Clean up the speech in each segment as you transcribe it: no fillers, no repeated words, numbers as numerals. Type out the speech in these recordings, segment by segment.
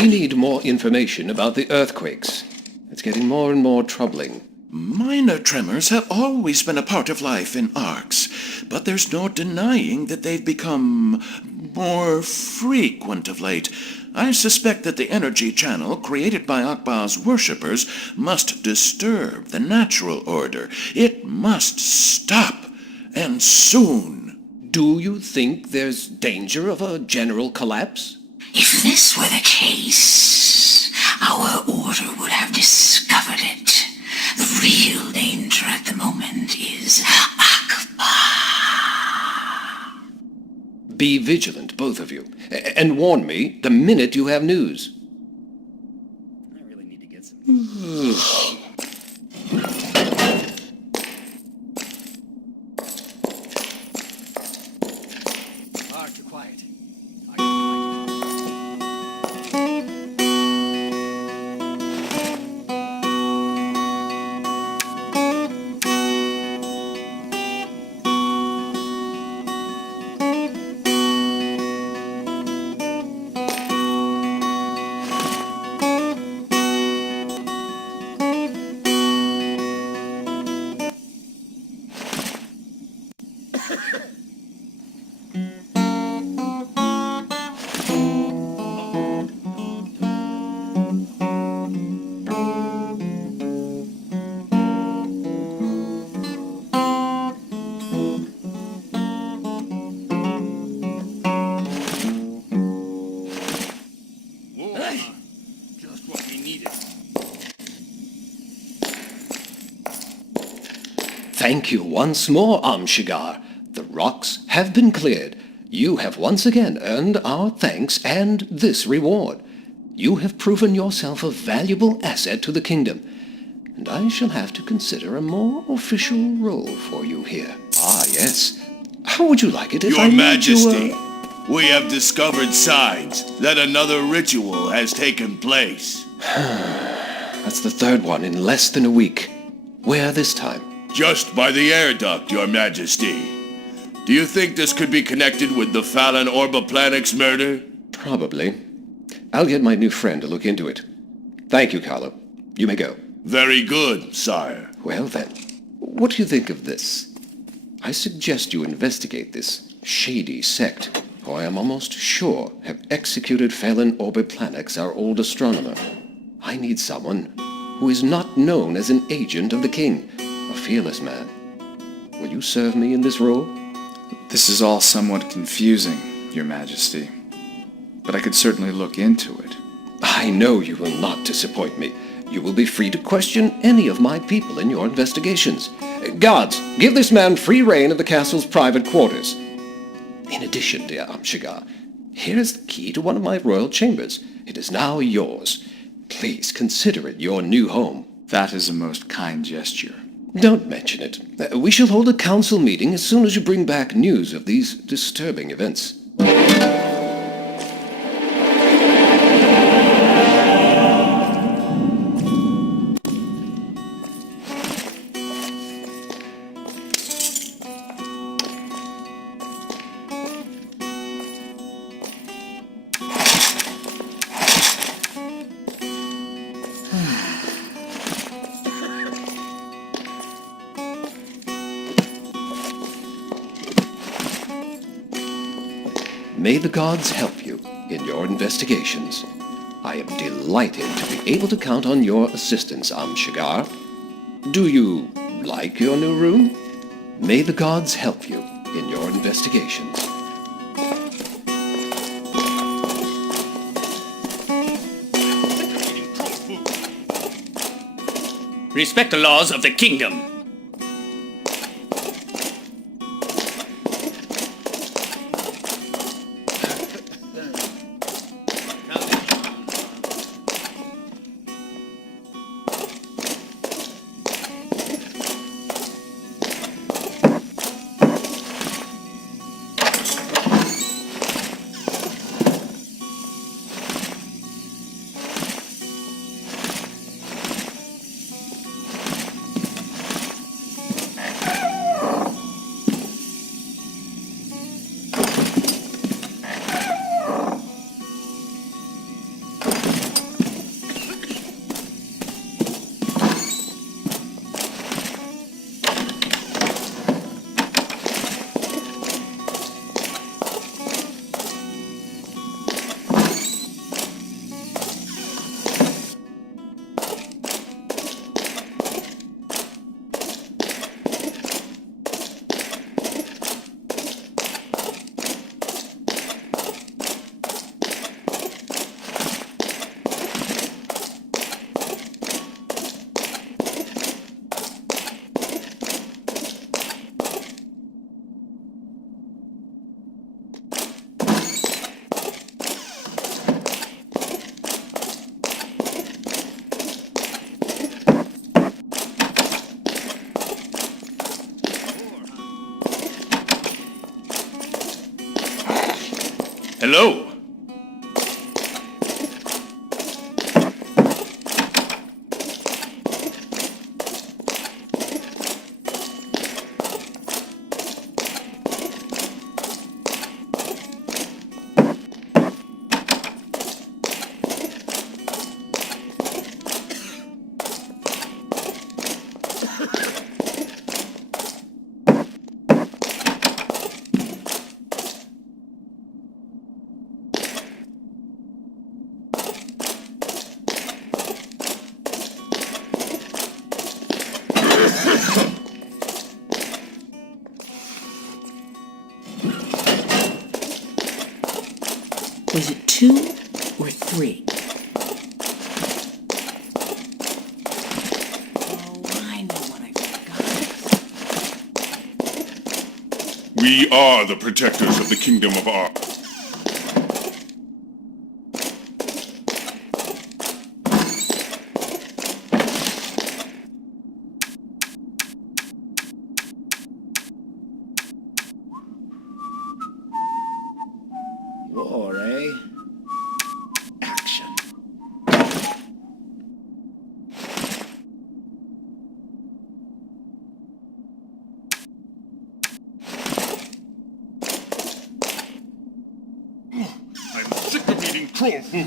We need more information about the earthquakes. It's getting more and more troubling. Minor tremors have always been a part of life in Arx, but there's no denying that they've become more frequent of late. I suspect that the energy channel created by Akba's worshippers must disturb the natural order. It must stop, and soon. Do you think there's danger of a general collapse? If this were the case, our order would have discovered it. The real danger at the moment is Akbar. Be vigilant, both of you, and warn me the minute you have news. I really need to get some... Arx, you're quiet. Just what we needed. Thank you once more, Amshigar. The rocks have been cleared. You have once again earned our thanks and this reward. You have proven yourself a valuable asset to the kingdom, and I shall have to consider a more official role for you here. Ah, yes. How would you like it if Your I made Majesty, you we have discovered signs that another ritual has taken place. That's the third one in less than a week. Where this time? Just by the air duct, Your Majesty. Do you think this could be connected with the Fallon Orboplanix murder? Probably. I'll get my new friend to look into it. Thank you, Carlo. You may go. Very good, sire. Well then, what do you think of this? I suggest you investigate this shady sect, who I am almost sure have executed Phelan Orboplanix, our old astronomer. I need someone who is not known as an agent of the king, a fearless man. Will you serve me in this role? This is all somewhat confusing, Your Majesty, but I could certainly look into it. I know you will not disappoint me. You will be free to question any of my people in your investigations. Guards, give this man free rein of the castle's private quarters. In addition, dear Amshigar, here is the key to one of my royal chambers. It is now yours. Please consider it your new home. That is a most kind gesture. Don't mention it. We shall hold a council meeting as soon as you bring back news of these disturbing events. May the gods help you in your investigations. I am delighted to be able to count on your assistance, Amshigar. Do you like your new room? May the gods help you in your investigations. Respect the laws of the kingdom. Hello. Was it 2 or 3? Oh, I know what I forgot. We are the protectors of the kingdom of Arx. War, eh? Action. I'm sick of eating troll food.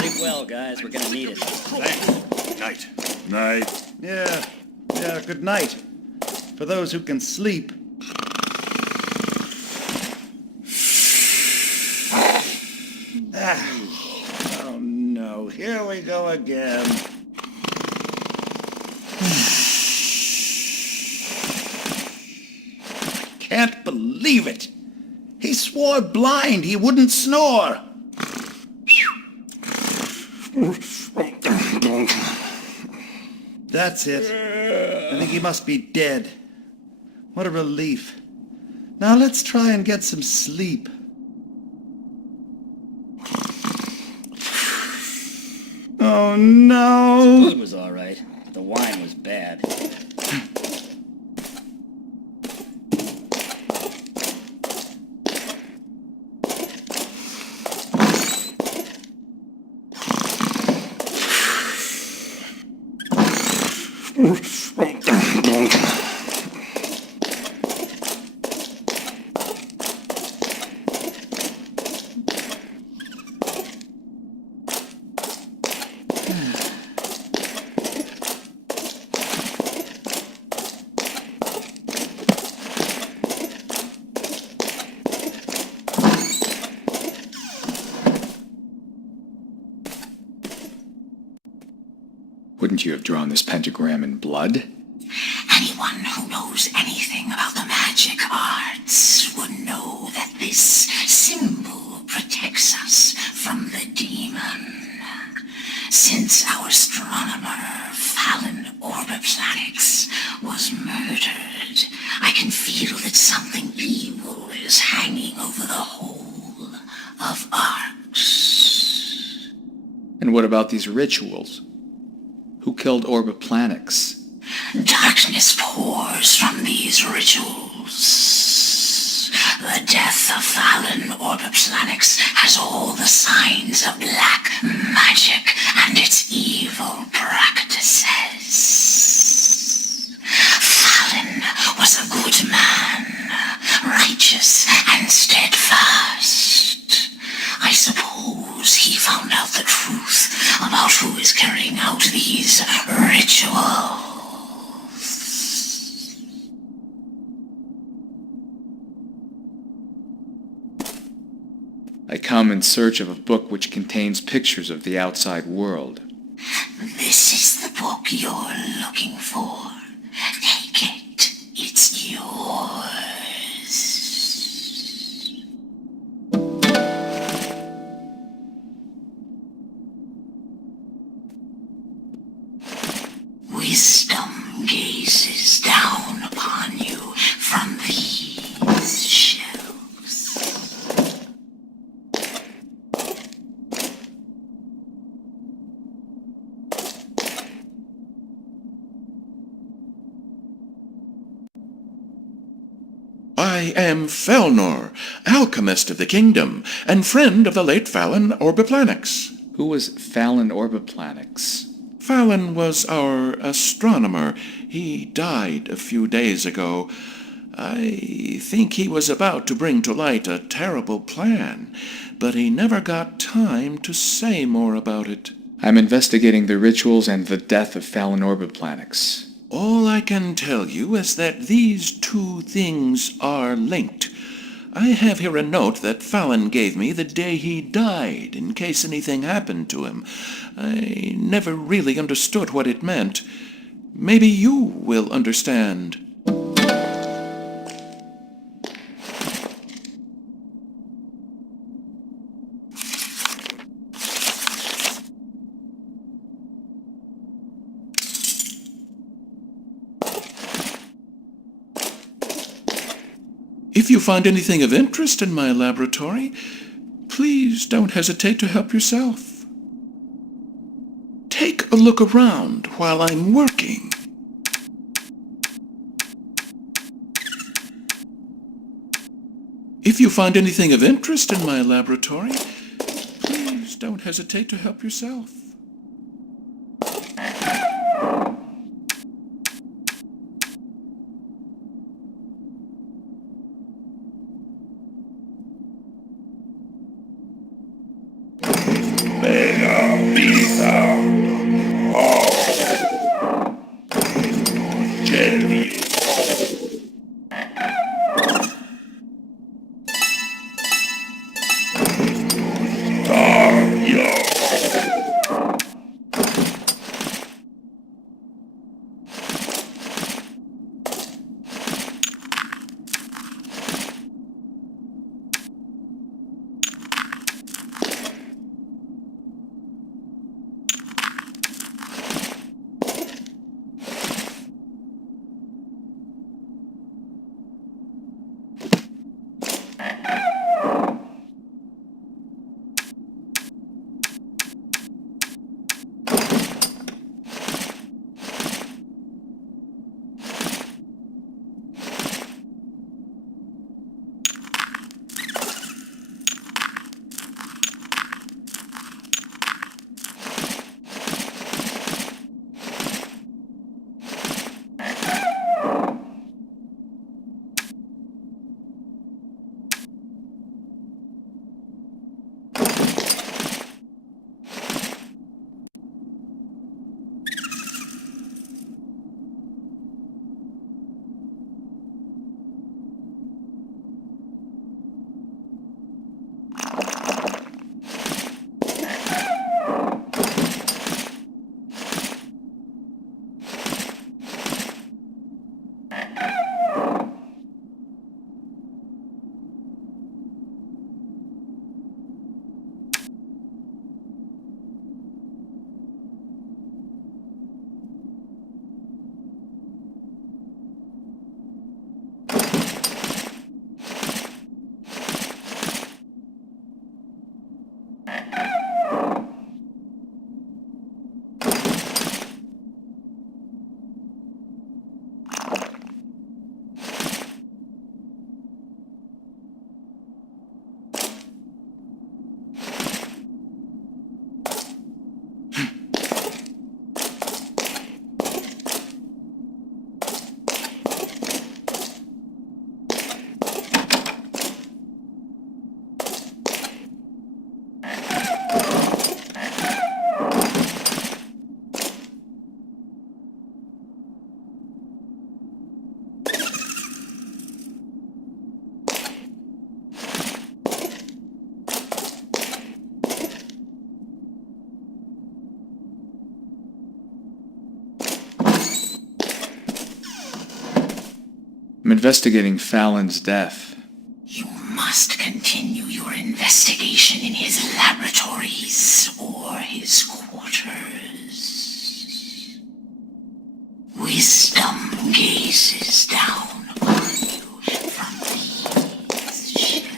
Dig well, guys. We're gonna need it. Thanks. Night. Night. Yeah, good night. For those who can sleep. Oh no, here we go again. Can't believe it. He swore blind he wouldn't snore. That's it. I think he must be dead. What a relief. Now let's try and get some sleep. Oh no! Food was all right. The wine was bad. Wouldn't you have drawn this pentagram in blood? Anyone who knows anything about the magic arts would know that this symbol protects us from the demon. Since our astronomer, Fallon Orbiplanix, was murdered, I can feel that something evil is hanging over the whole of Arx. And what about these rituals? Who killed Orbiplanix? Darkness pours from these rituals. The death of Fallon Orbiplanix has all the signs of black magic and its evil practices. Fallon was a good man, righteous and steadfast. I suppose he found out the truth about who is carrying out these rituals. I come in search of a book which contains pictures of the outside world. This is the book you're looking for. Take it. It's yours. am Felnor, alchemist of the kingdom, and friend of the late Fallon Orbiplanix. Who was Fallon Orbiplanix? Fallon was our astronomer. He died a few days ago. I think he was about to bring to light a terrible plan, but he never got time to say more about it. I'm investigating the rituals and the death of Fallon Orbiplanix. All I can tell you is that these two things are linked. I have here a note that Fallon gave me the day he died, in case anything happened to him. I never really understood what it meant. Maybe you will understand. If you find anything of interest in my laboratory, please don't hesitate to help yourself. Take a look around while I'm working. If you find anything of interest in my laboratory, please don't hesitate to help yourself. I'm investigating Fallon's death. You must continue your investigation in his laboratories or his quarters. Wisdom gazes down upon you from these shelves.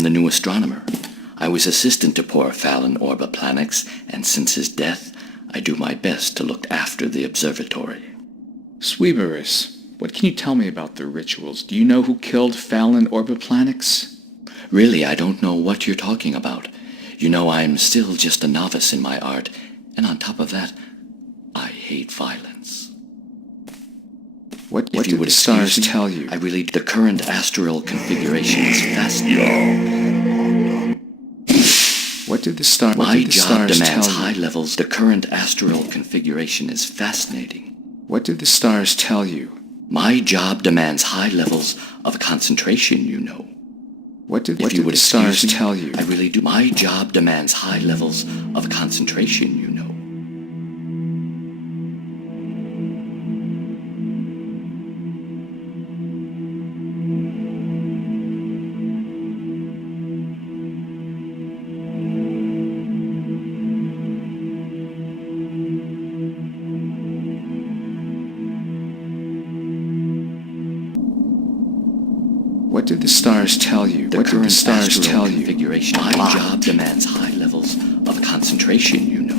am the new astronomer. I was assistant to poor Fallon Orbiplanix, and since his death, I do my best to look after the observatory. Sweeberus, what can you tell me about the rituals? Do you know who killed Fallon Orbiplanix? Really, I don't know what you're talking about. You know, I'm still just a novice in my art, and on top of that, I hate violence. What did the stars tell you? I really... The current astral configuration is fascinating. What did the stars tell you? My job demands high levels. The current astral configuration is fascinating. What did the stars tell you? My job demands high levels of concentration, you know. What did the stars tell you? I really do. My job demands high levels of concentration, you know. What did the stars tell you? The current astral configuration. My job demands high levels of concentration, you know.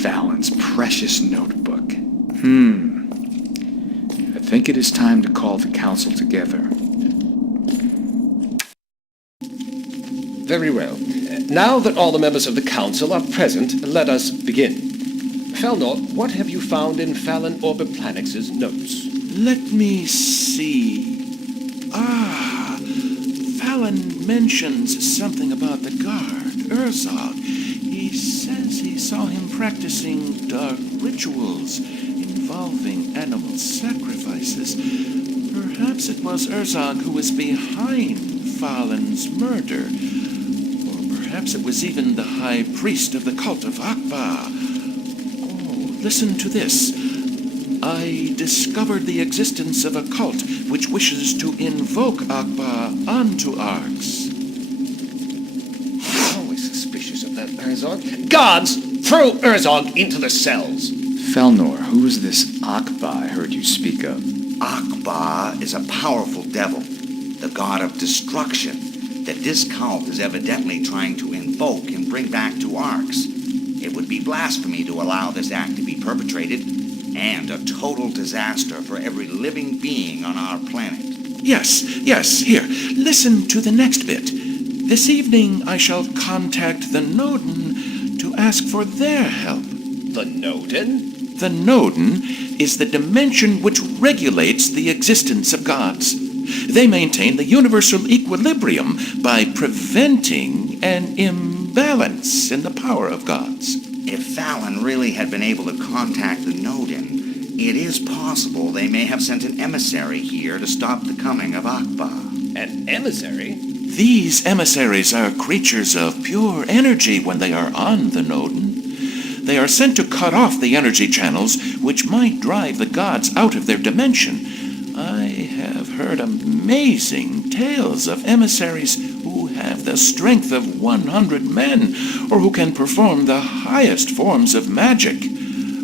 Fallon's precious notebook. I think it is time to call the council together. Very well. Now that all the members of the council are present, let us begin. Felnor, what have you found in Fallon Orbiplanix's notes? Let me see. Fallon mentions something about the guard, Urzog. He says he saw him practicing dark rituals involving animal sacrifices. Perhaps it was Urzog who was behind Fallon's murder. Or perhaps it was even the high priest of the cult of Akbar. Oh, listen to this. I discovered the existence of a cult which wishes to invoke Akbar onto Arx. Always suspicious of that Urzog. Guards, throw Urzog into the cells. Felnor, who is this Akbar I heard you speak of? Akbar is a powerful devil, the god of destruction, that this cult is evidently trying to invoke and bring back to Arx. It would be blasphemy to allow this act to be perpetrated, and a total disaster for every living being on our planet. Yes, here, listen to the next bit. This evening I shall contact the Nodin to ask for their help. The Nodin? The Nodin is the dimension which regulates the existence of gods. They maintain the universal equilibrium by preventing an imbalance in the power of gods. If Fallon really had been able to contact the Nodin, it is possible they may have sent an emissary here to stop the coming of Akbar. An emissary? These emissaries are creatures of pure energy when they are on the Nodin. They are sent to cut off the energy channels which might drive the gods out of their dimension. I have heard amazing tales of emissaries who have the strength of 100 men, or who can perform the highest forms of magic.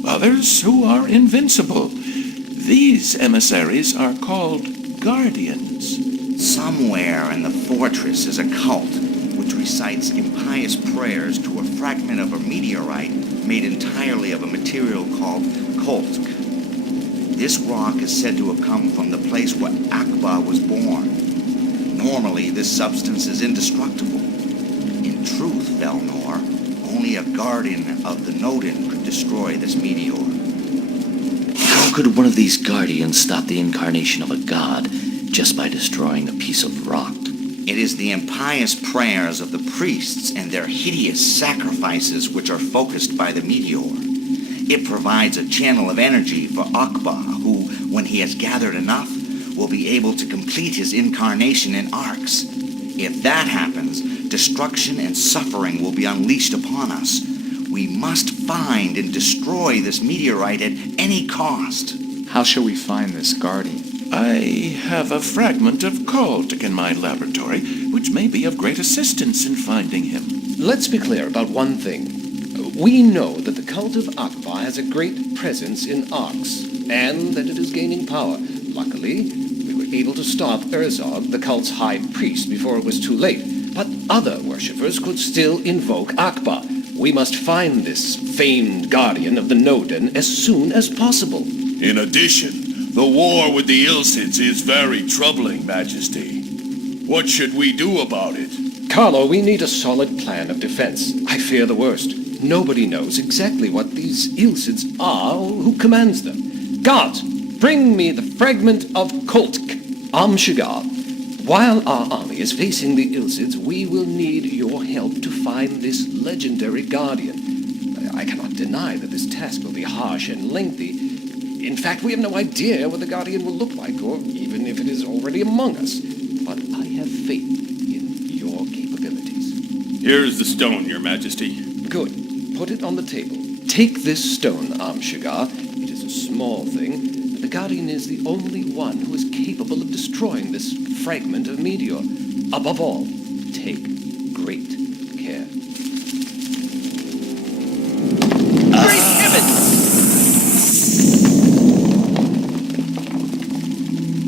Others who are invincible. These emissaries are called guardians. Somewhere in the fortress is a cult which recites impious prayers to a fragment of a meteorite made entirely of a material called koltk. This rock is said to have come from the place where Akba was born. Normally, this substance is indestructible. In truth, Velnor, only a guardian of the Nodin could destroy this meteor. How could one of these guardians stop the incarnation of a god just by destroying a piece of rock? It is the impious prayers of the priests and their hideous sacrifices which are focused by the meteor. It provides a channel of energy for Akba, who, when he has gathered enough, will be able to complete his incarnation in Arx. If that happens, destruction and suffering will be unleashed upon us. We must find and destroy this meteorite at any cost. How shall we find this guardian? I have a fragment of koltk in my laboratory, which may be of great assistance in finding him. Let's be clear about one thing. We know that the cult of Akbar has a great presence in Arx, and that it is gaining power. Luckily, we were able to stop Erzog, the cult's high priest, before it was too late. But other worshippers could still invoke Akbar. We must find this famed guardian of the Nodin as soon as possible. In addition, the war with the Ilsids is very troubling, Majesty. What should we do about it? Carlo, we need a solid plan of defense. I fear the worst. Nobody knows exactly what these Ilsids are or who commands them. Guards, bring me the fragment of koltk, Amshigar. While our army is facing the Ilsids, we will need your help to find this legendary guardian. I cannot deny that this task will be harsh and lengthy. In fact, we have no idea what the guardian will look like, or even if it is already among us. But I have faith in your capabilities. Here is the stone, Your Majesty. Good. Put it on the table. Take this stone, Amshigar. It is a small thing, but the Guardian is the only one who is capable of destroying this fragment of meteor. Above all, take great care.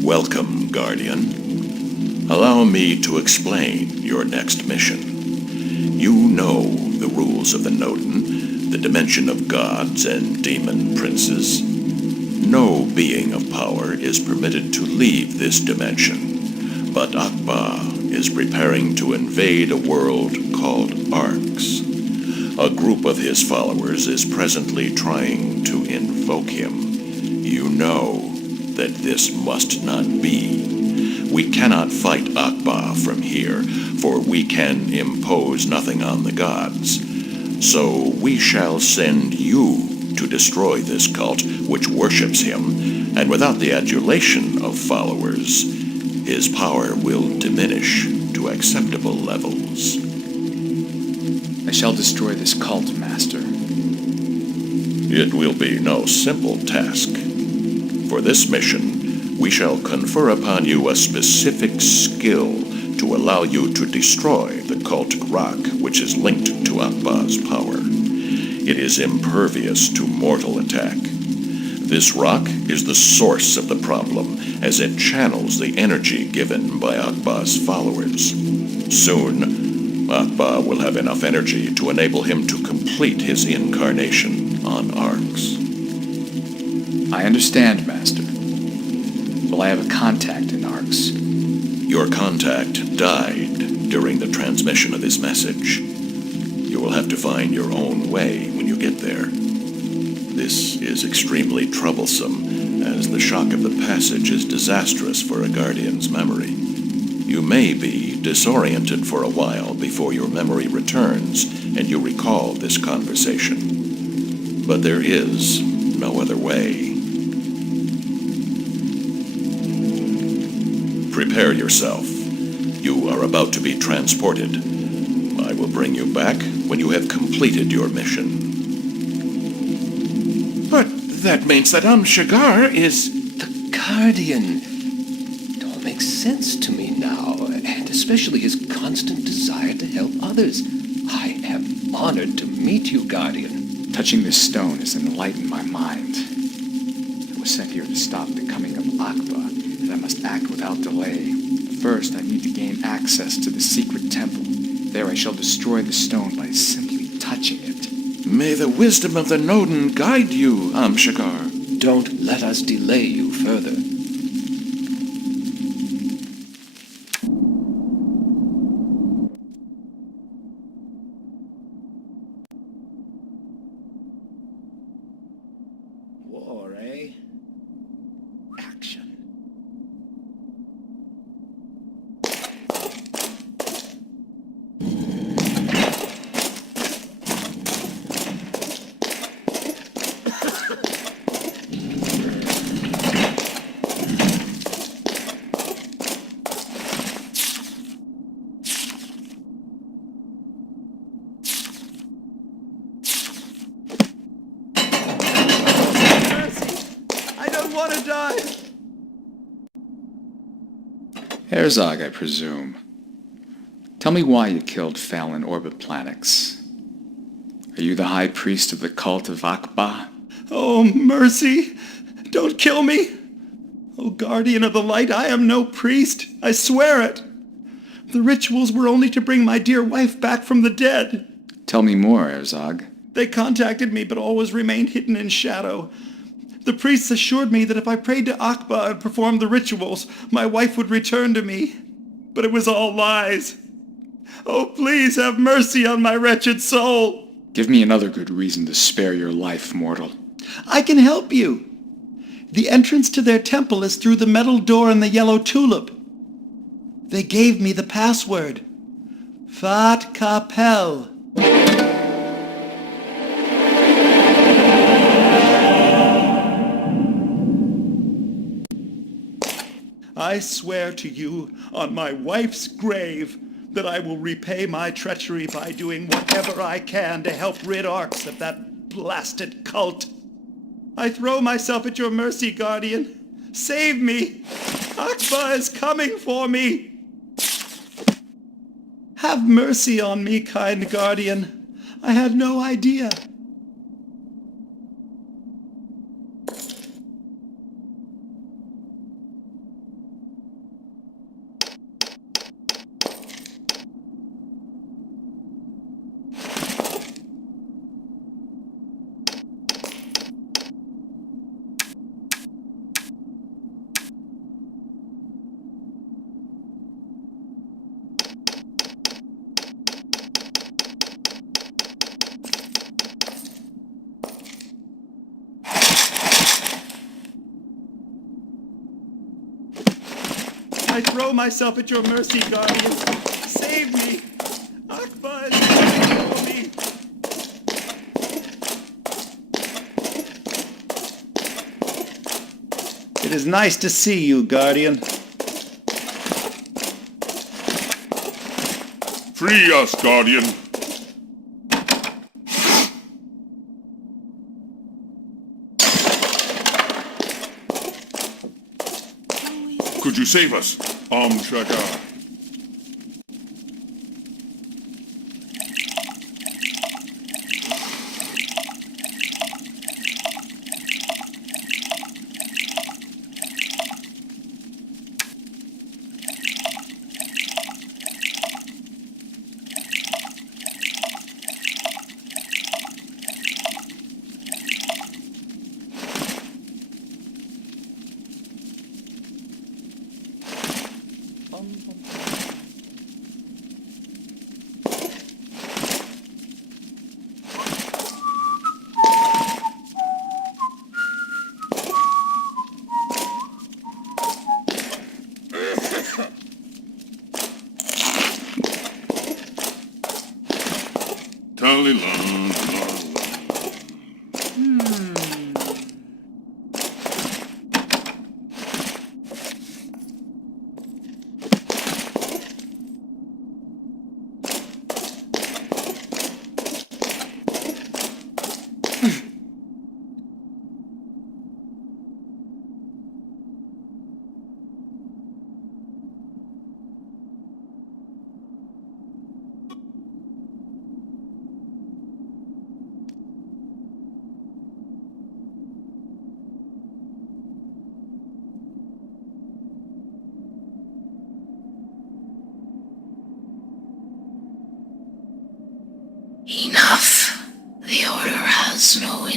Welcome, Guardian. Allow me to explain your next mission. You know the rules of the Nodin, the dimension of gods and demon princes. No being of power is permitted to leave this dimension, but Akba is preparing to invade a world called Arx. A group of his followers is presently trying to invoke him. You know that this must not be. We cannot fight Akba from here, for we can impose nothing on the gods. So we shall send you to destroy this cult which worships him, and without the adulation of followers, his power will diminish to acceptable levels. I shall destroy this cult, Master. It will be no simple task. For this mission, we shall confer upon you a specific skill to allow you to destroy the cultic rock which is linked to Akba's power. It is impervious to mortal attack. This rock is the source of the problem, as it channels the energy given by Akba's followers. Soon, Akba will have enough energy to enable him to complete his incarnation on Arx. I understand, Master. Well, I have a contact in Arx. Your contact died during the transmission of his message. You will have to find your own way when you get there. This is extremely troublesome, as the shock of the passage is disastrous for a guardian's memory. You may be disoriented for a while before your memory returns and you recall this conversation. But there is no other way. Prepare yourself. You are about to be transported. I will bring you back when you have completed your mission. But that means that Shigar is... The Guardian. It all makes sense to me now, and especially his constant desire to help others. I am honored to meet you, Guardian. Touching this stone has enlightened my mind. I was sent here to stop the coming of Akba, and I must act without delay. First, I need to gain access to the secret temple. There I shall destroy the stone by simply touching it. May the wisdom of the Nodin guide you, Shigar. Don't let us delay you further. War, eh? Action. Want to die. Herzog, I presume. Tell me why you killed Fallon Orbit Planix. Are you the high priest of the cult of Akba? Oh, mercy! Don't kill me! Oh, guardian of the light, I am no priest. I swear it. The rituals were only to bring my dear wife back from the dead. Tell me more, Herzog. They contacted me, but always remained hidden in shadow. The priests assured me that if I prayed to Akba and performed the rituals, my wife would return to me. But it was all lies. Oh, please have mercy on my wretched soul. Give me another good reason to spare your life, mortal. I can help you. The entrance to their temple is through the metal door in the yellow tulip. They gave me the password. Fat Kapel. I swear to you on my wife's grave that I will repay my treachery by doing whatever I can to help rid Arx of that blasted cult. I throw myself at your mercy, Guardian. Save me! Akba is coming for me! Have mercy on me, kind Guardian. I had no idea. I throw myself at your mercy, Guardian. Save me! Akba is coming for me! It is nice to see you, Guardian. Free us, Guardian. Could you save us, Shagar?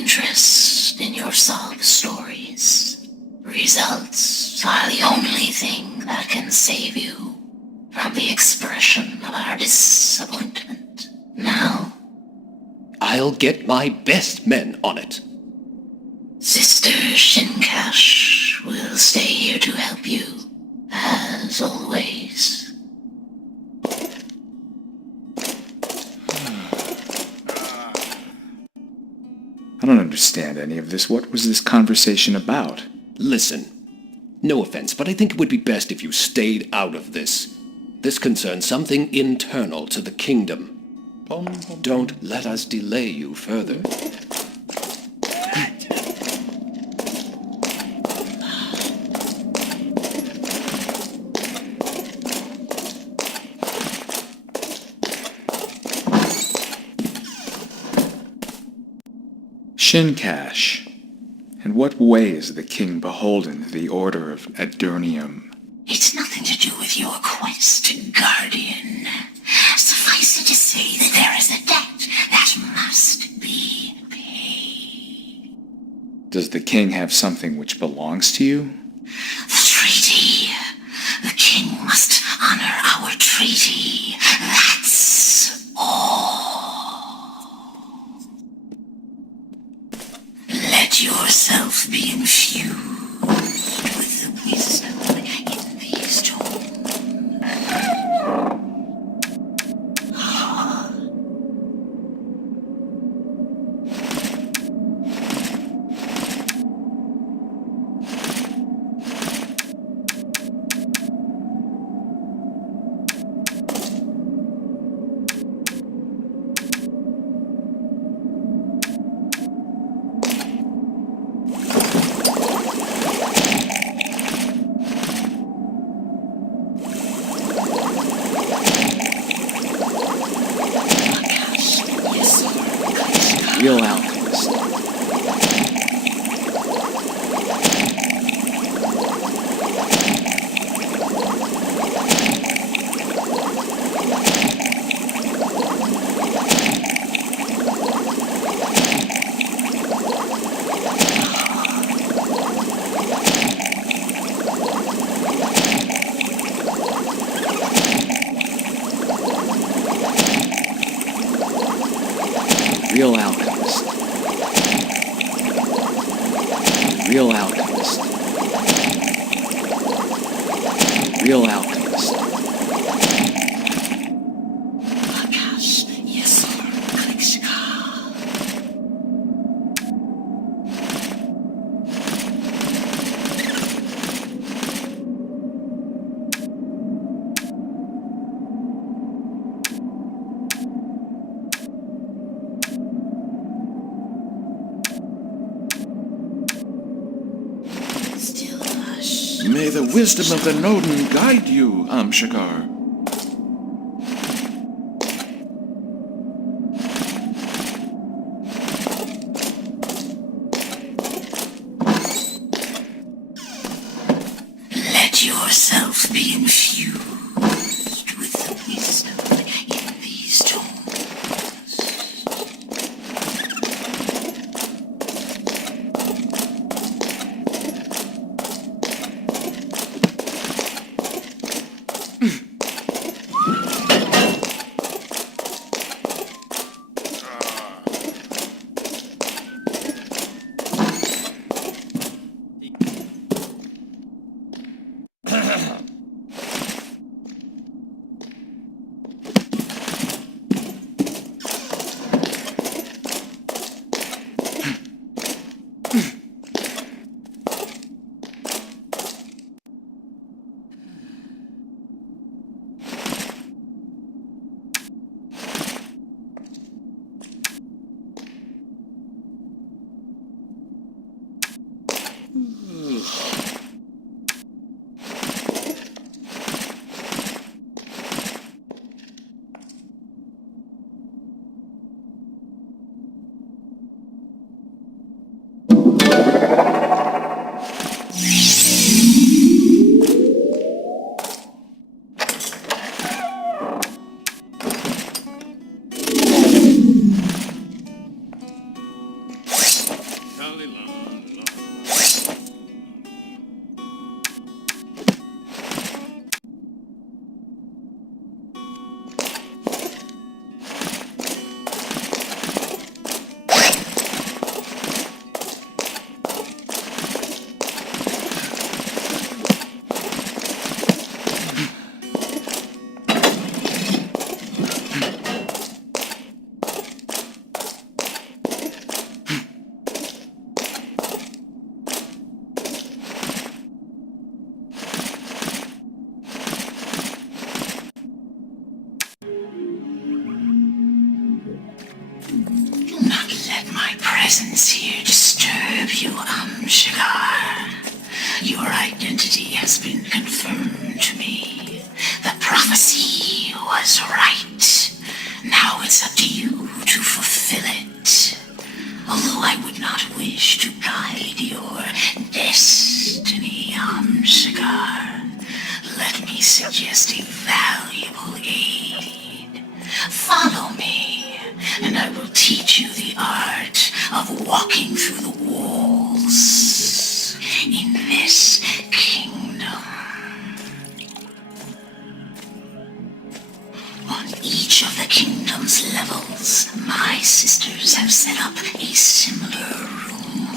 interest in your sob stories. Results are the only thing that can save you from the expression of our disappointment. Now, I'll get my best men on it. Sister Shinkash will stay here to help you, as always. I don't understand any of this. What was this conversation about? Listen, no offense, but I think it would be best if you stayed out of this. This concerns something internal to the kingdom. Don't let us delay you further. Shinkash. In what way is the king beholden to the Order of Adurnium? It's nothing to do with your quest, Guardian. Suffice it to say that there is a debt that must be paid. Does the king have something which belongs to you? The treaty. The king must honor our treaty. That's all. Let yourself be infused with the wisdom in these tomes. Real alchemist. Real alchemist. Real alchemist. Real alchemist. Podcast, yes, sir. Klixka. Still hush. May the wisdom of the Nodin guide you, Amshakar. Let yourself be infused with the wisdom in these tomes. Do not let my presence here disturb you, Amshigar. Your identity has been confirmed to me. The prophecy was right. Now it's up to you to fulfill it. Although I would not wish to guide your destiny, Amshigar, let me suggest a valuable aid. Follow me, and I will teach you the art of walking through the walls in this kingdom. On each of the kingdom's levels, my sisters have set up a similar room.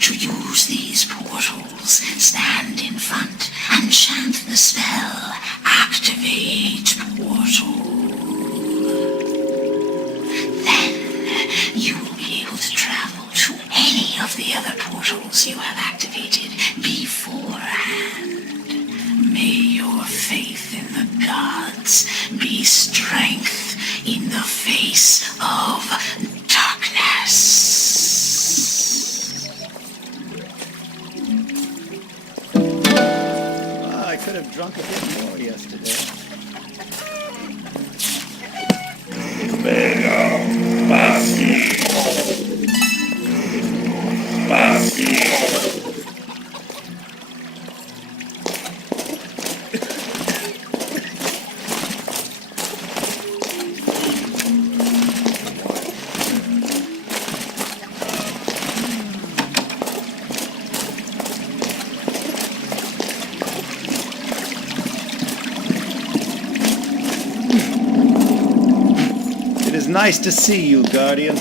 To use these portals, stand in front and chant the spell, Activate Portal. You will be able to travel to any of the other portals you have activated beforehand. May your faith in the gods be strength in the face of darkness. I could have drunk a bit more yesterday. It is nice to see you, Guardian.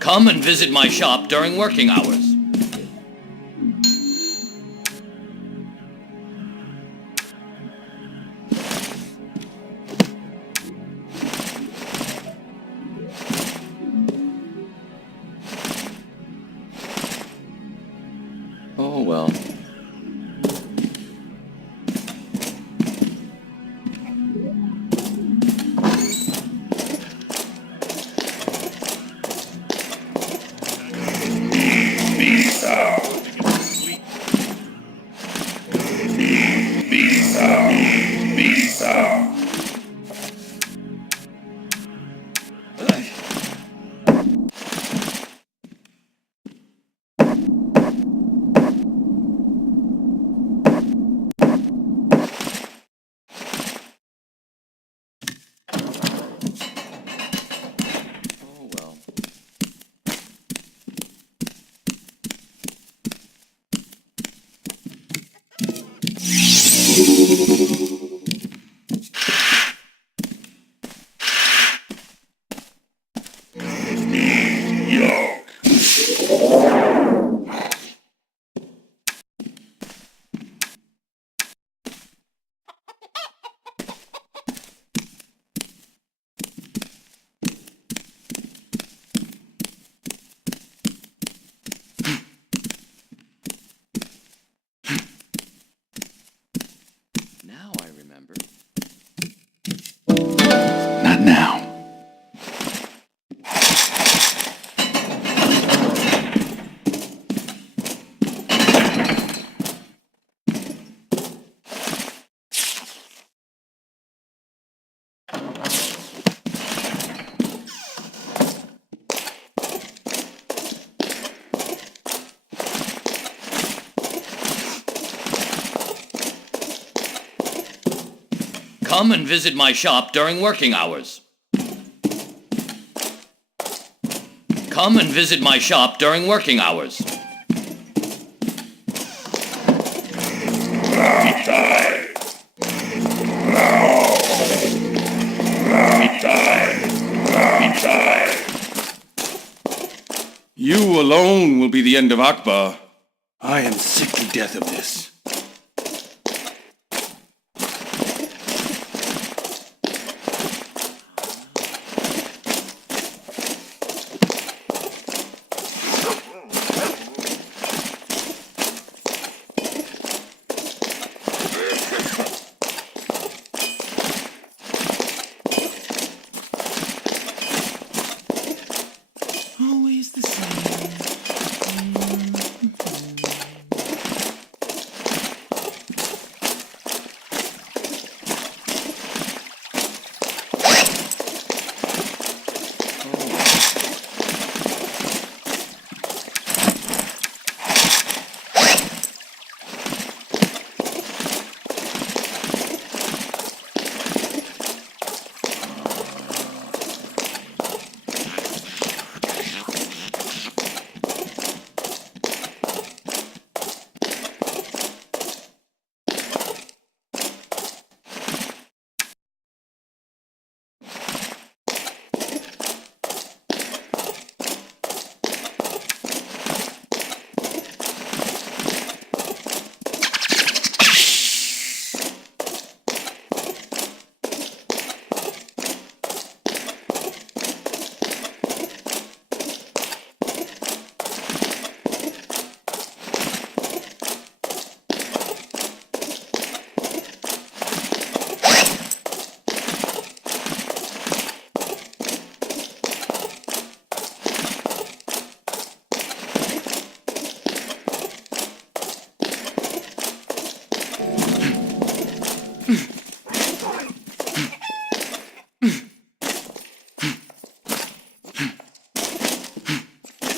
Come and visit my shop during working hours. Oh well. Now I remember. Not now. Come and visit my shop during working hours. Come and visit my shop during working hours. You alone will be the end of Akbar. I am sick to death of this. Always the same.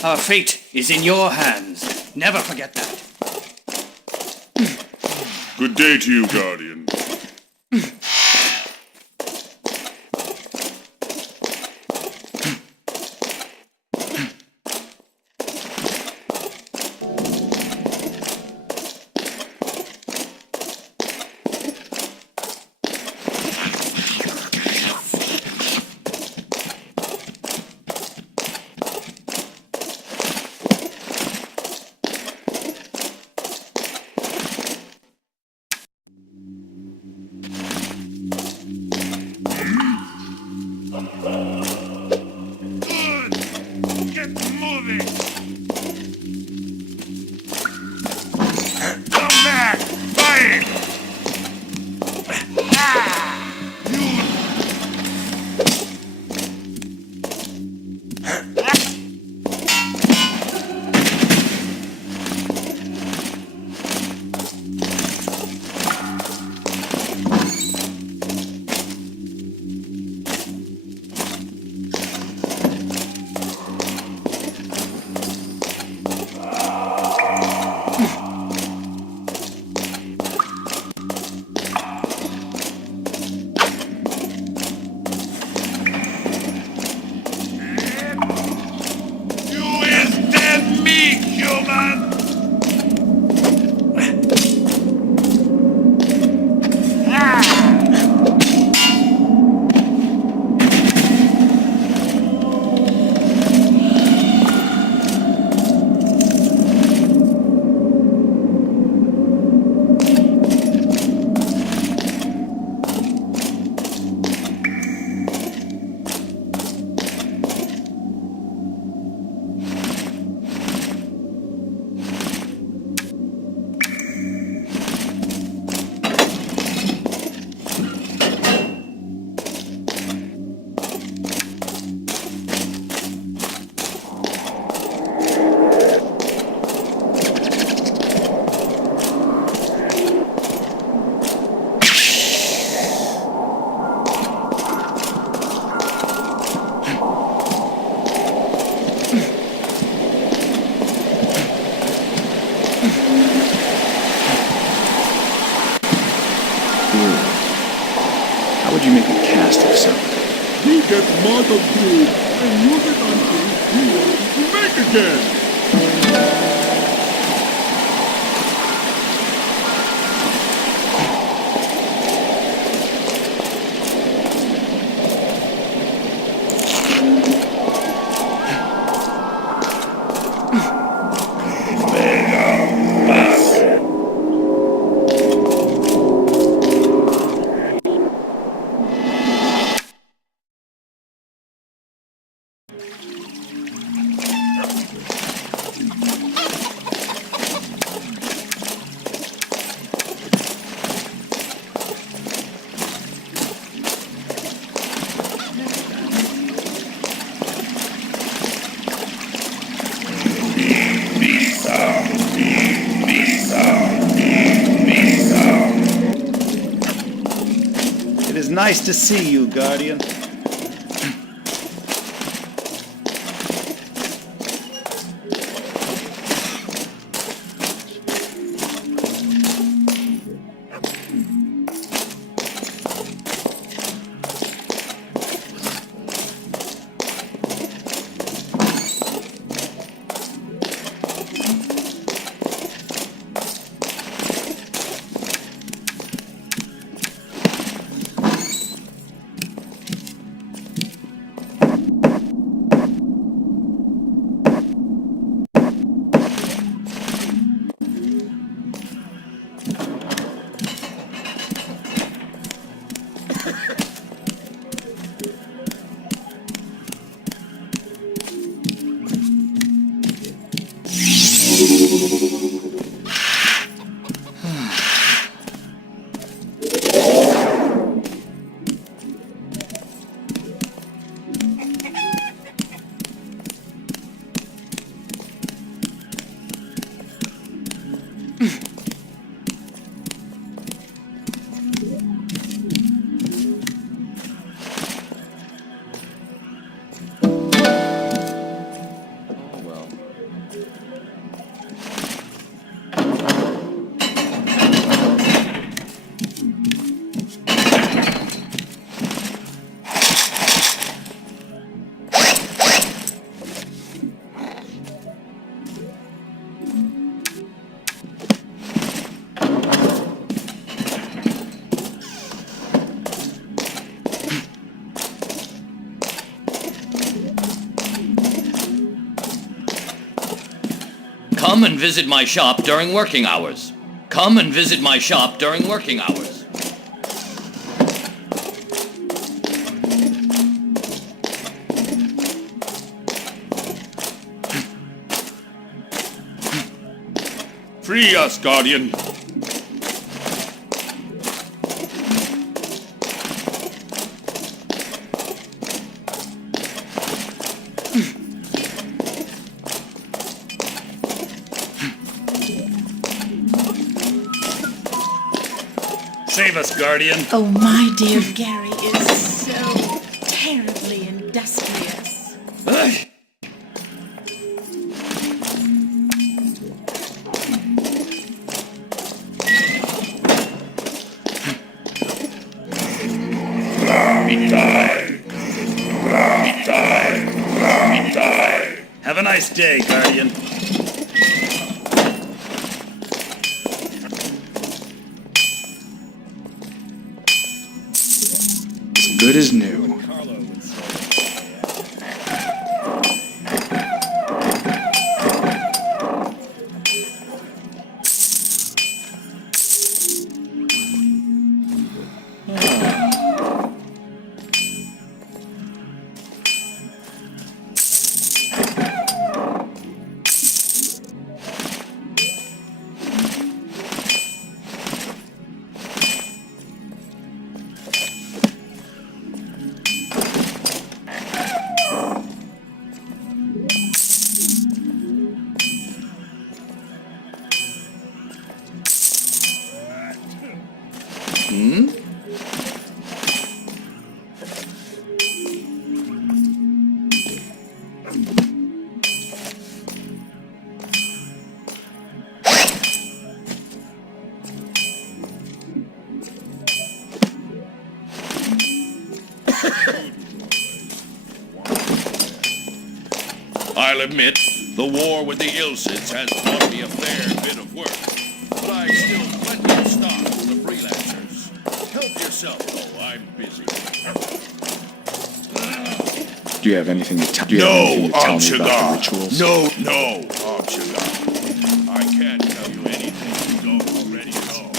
Our fate is in your hands. Never forget that. Good day to you, Guardian. Get moving! Come back! Fight! you make a cast of something? You get mark of grid and use it on things you want to make again. It is nice to see you, Guardian. Come and visit my shop during working hours. Come and visit my shop during working hours. Free us, Guardian. Save us, Guardian. Oh, my dear Gary is so terribly industrious. Ugh. Have a nice day, Guardian. Good as new. I'll admit, the war with the Ilsits has taught me a fair bit of work. But I've still plenty of stock for the freelancers. Help yourself, though. I'm busy. Do you have anything to tell? No, me about the Amshagar. rituals? No, Amshagar. I can't tell you anything you don't already know.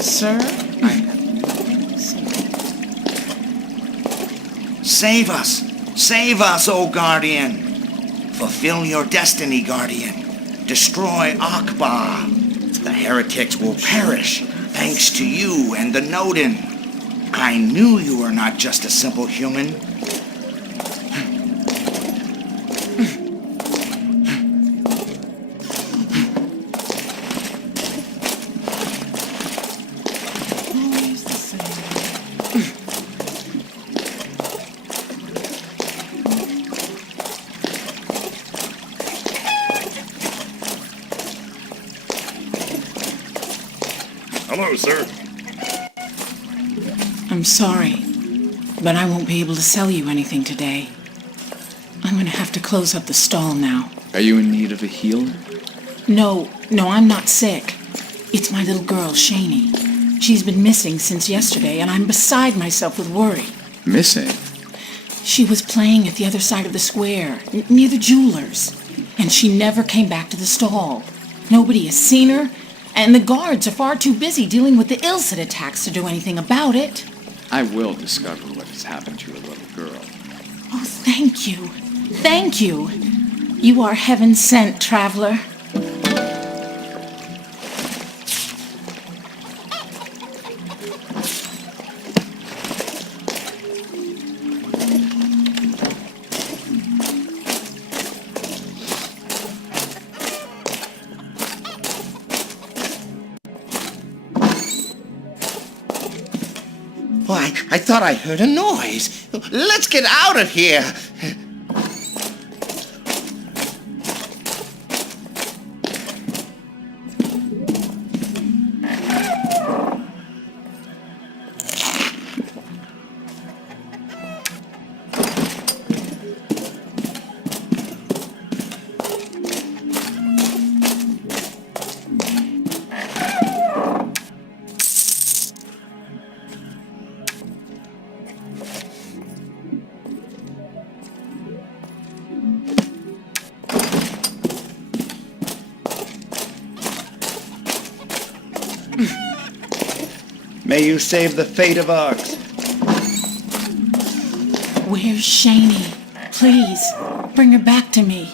Sir? Save us! Save us, O Guardian! Fulfill your destiny, Guardian. Destroy Akbar. The heretics will perish, thanks to you and the Nodin. I knew you were not just a simple human. Hello, sir. I'm sorry, but I won't be able to sell you anything today. I'm gonna have to close up the stall now. Are you in need of a healer? No, I'm not sick. It's my little girl, Shani. She's been missing since yesterday, and I'm beside myself with worry. Missing? She was playing at the other side of the square, near the jeweler's, and she never came back to the stall. Nobody has seen her, and the guards are far too busy dealing with the Illicit attacks to do anything about it. I will discover what has happened to your little girl. Oh, thank you. Thank you. You are heaven-sent, traveler. Why, I thought I heard a noise. Let's get out of here. May you save the fate of Arx. Where's Shani? Please, bring her back to me.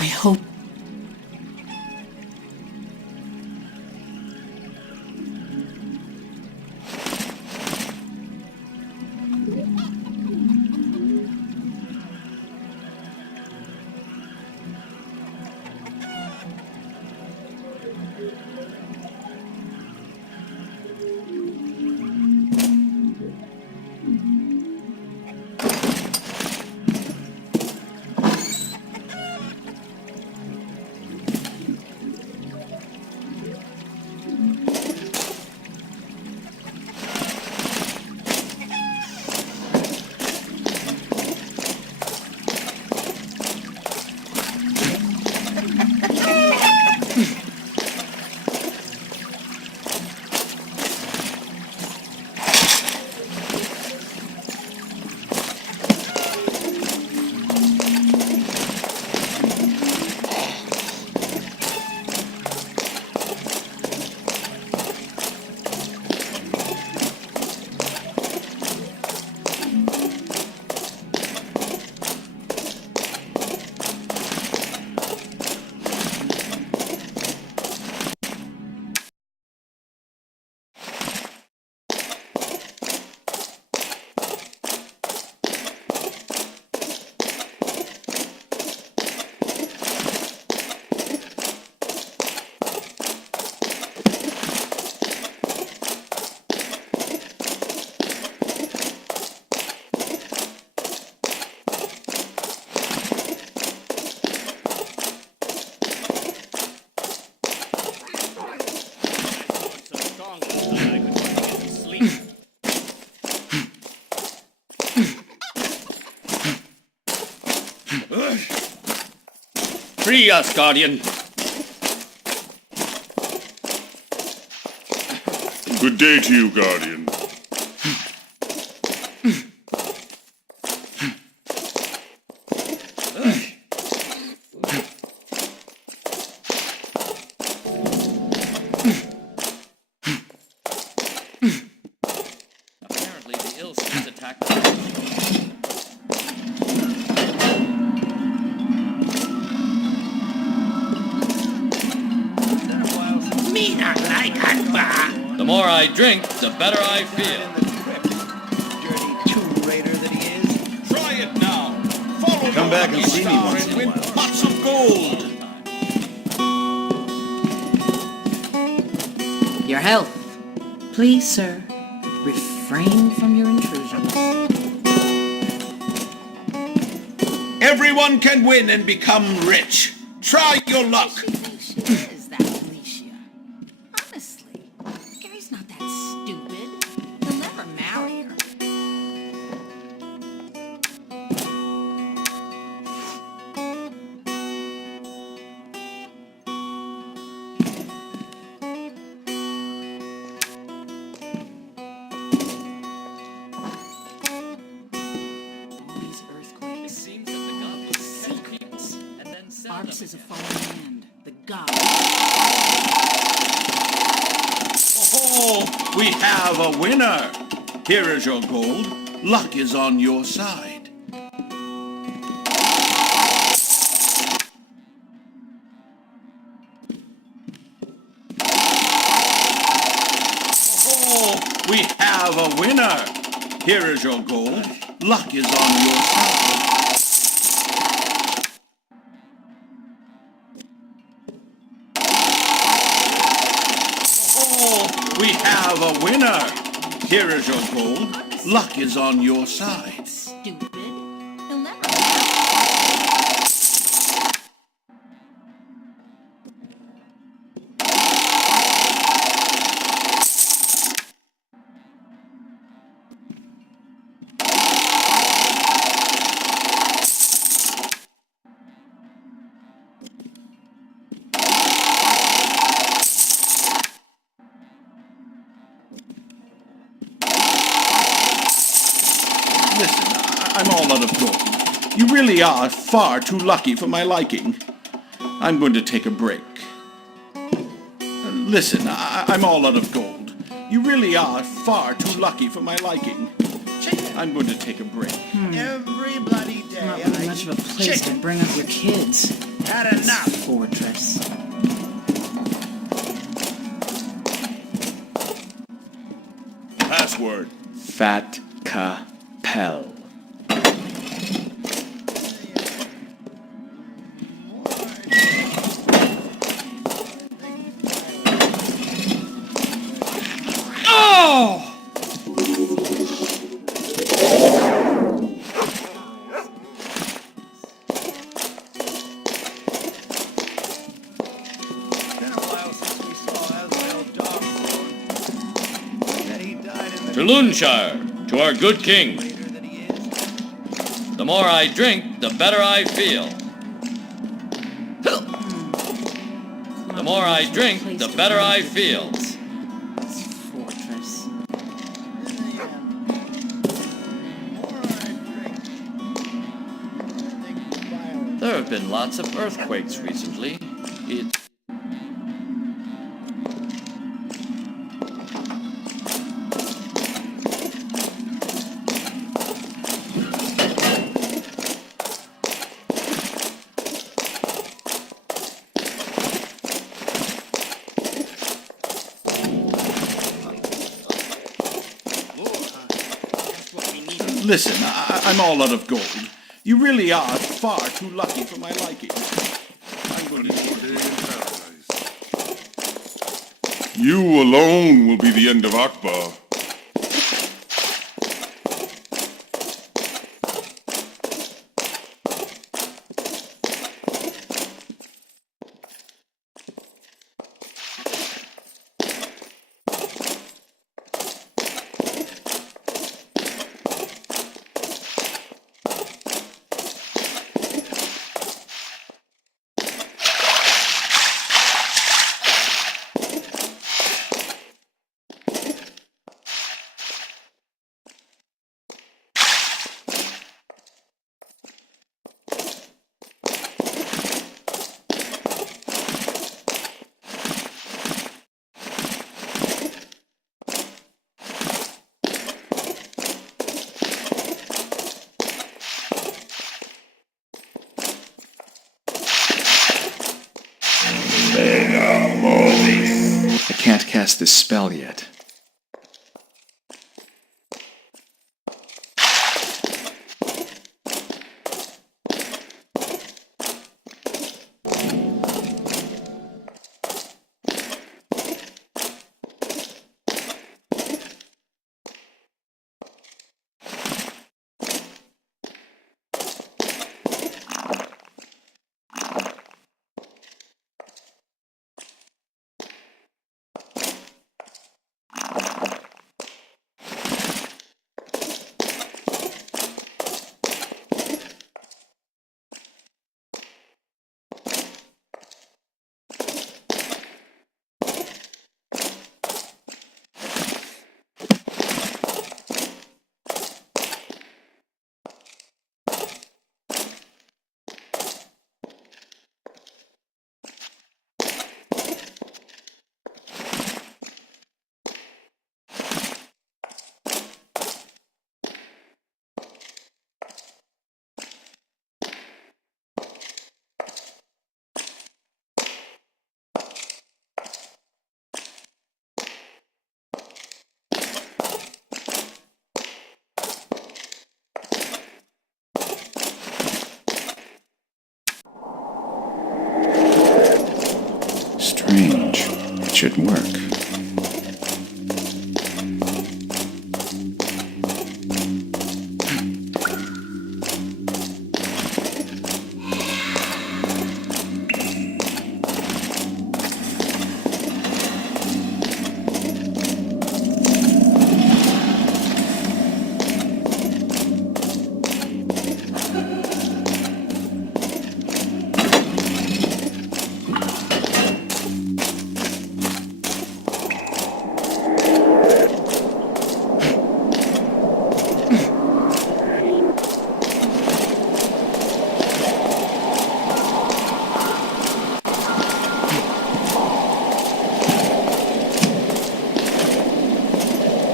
I hope. Free us, Guardian. Good day to you, Guardian. Apparently the Ilsons attacked the Me not like Akbar. The more I drink, the better I feel. Dirty tomb raider that he is. Try it now. Follow Come the back and lucky see me star once and in a win while. pots of gold. Your health. Please, sir, refrain from your intrusions. Everyone can win and become rich. Try your luck. She thinks she is, that Alicia. Honestly, Gary's not that stupid. He'll never marry her. All these earthquakes. Seems that the gods protect people and then sell Arx them is a again. fallen land. The god. Oh, we have a winner. Here is your gold. Luck is on your side. Oh, we have a winner. Here is your gold. Luck is on your side. Oh, we have a winner. Here is your gold. Luck is on your side. Stupid. He'll never marry her. Listen, I'm all out of gold. You really are far too lucky for my liking. I'm going to take a break. Listen, I'm all out of gold. You really are far too lucky for my liking. I'm going to take a break. Every bloody day. Not really much of a place to bring up your kids. Had enough. Fortress. Password. Fat Capel. Oh! Been a while since we saw Azrael Dogthorn. That he died in the To Loonshire, to our good king. raider that he is. The more I drink, the better I feel. The more I drink, the better I feel. Fortress. There have been lots of earthquakes recently. It's Listen, I'm all out of gold. You really are far too lucky for my liking. I'm going to take a break. You alone will be the end of Akbar. I can't cast this spell yet. Strange. It should work.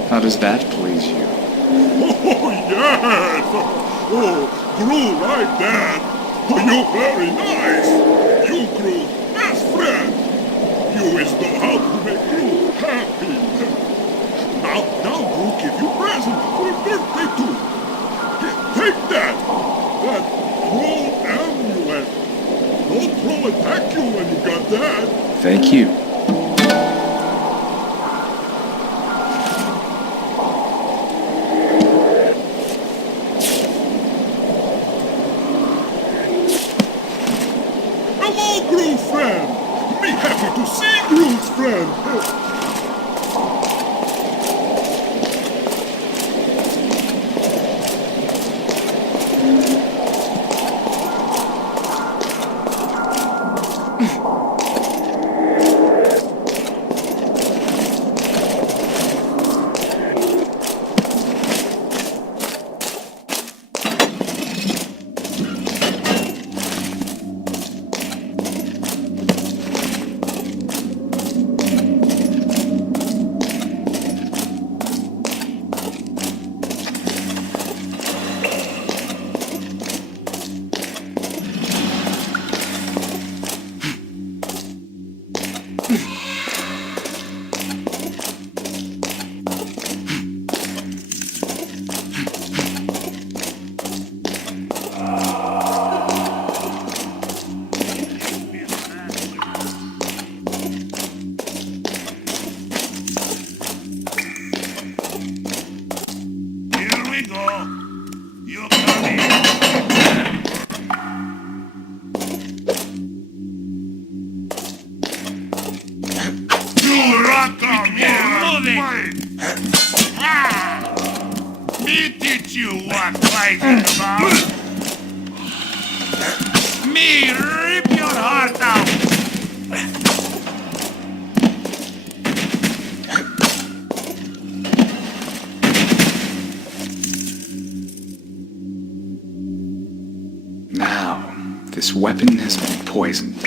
How does that please you? Oh, yes! Oh, grew like that! You very nice! You grew best friend! You is know how to make Gru happy! Now Gru give you present for birthday too! Here, take that! That troll amulet! No troll attack you when you got that! Thank you. Hello, Gru friend! Me happy to see Gru's friend! Me teach you what life is about. Me rip your heart out. Now, this weapon has been poisoned.